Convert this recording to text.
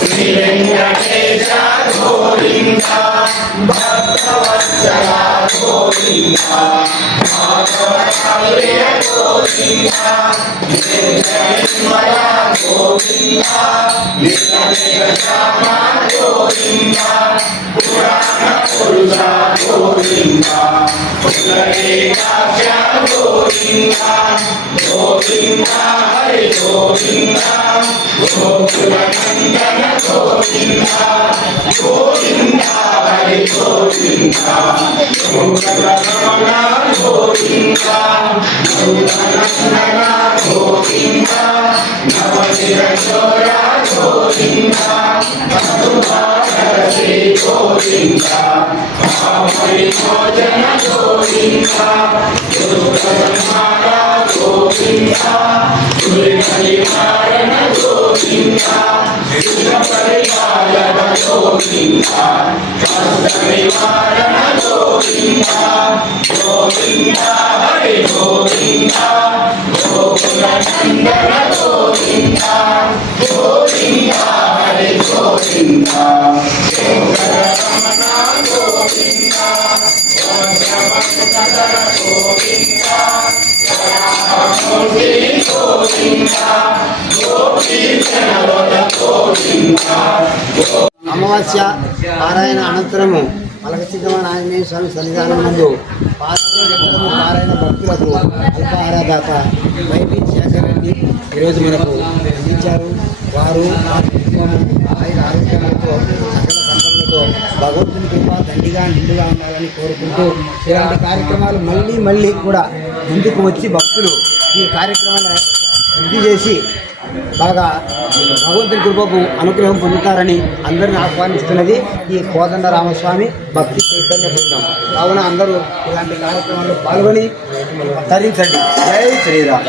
శ్రీ వెంకటేశ గోవింద భక్తవత్సల గోవింద మాధవప్రియ గోవింద నిర్మల గోవింద నిర్మల గోవింద పురాణ పురుష గోవింద పునరేకాక్ష గోవింద గోవింద హరి గోవింద గోకులనందన గోవింద గోవింద హరి గోవింద గోకులరమణ గోవింద గోకులనందన గోవింద నవనిరంజన గోవింద మధుమాధవసి గోవింద పాపవిమోచన గోవింద దుర్గసంహార గోవింద దుర్గనివారణ గోవింద శివపరిపాలన గోవింద కష్టనివారణ గోవింద గోవింద హరి గోవింద గోకులనందన గోవింద గోవింద హరి గోవింద శంకరరమణ గోవింద వందవందన గోవింద వరాహమూర్తి గోవింద గోపీజనవర గోవింద. అమావాస్య పారాయణ అనంతరము మలకసిద్ధమైన ఆంజనేయ స్వామి సన్నిధానం నందు పారాయణ భక్తులకు అల్పాహారదాత వైపీ శేఖర్ రెడ్డి ఈరోజు మనకు అందించారు. వారు ఆయన ఆరోగ్యాలతో సకల సంపదలతో భగవంతుని కృప దండిగా నిండుగా ఉండాలని కోరుకుంటూ ఇలాంటి కార్యక్రమాలు మళ్ళీ కూడా ముందుకు వచ్చి భక్తులు ఈ కార్యక్రమాన్ని వృద్ధి చేసి బాగా భగవంతుని కృపకు అనుగ్రహం పొందుతారని అందరిని ఆహ్వానిస్తున్నది ఈ కోదండ రామస్వామి భక్తి చైతన్య బృందం. కావున అందరూ ఇలాంటి కార్యక్రమాల్లో పాల్గొని తరించండి. జై శ్రీరామ్.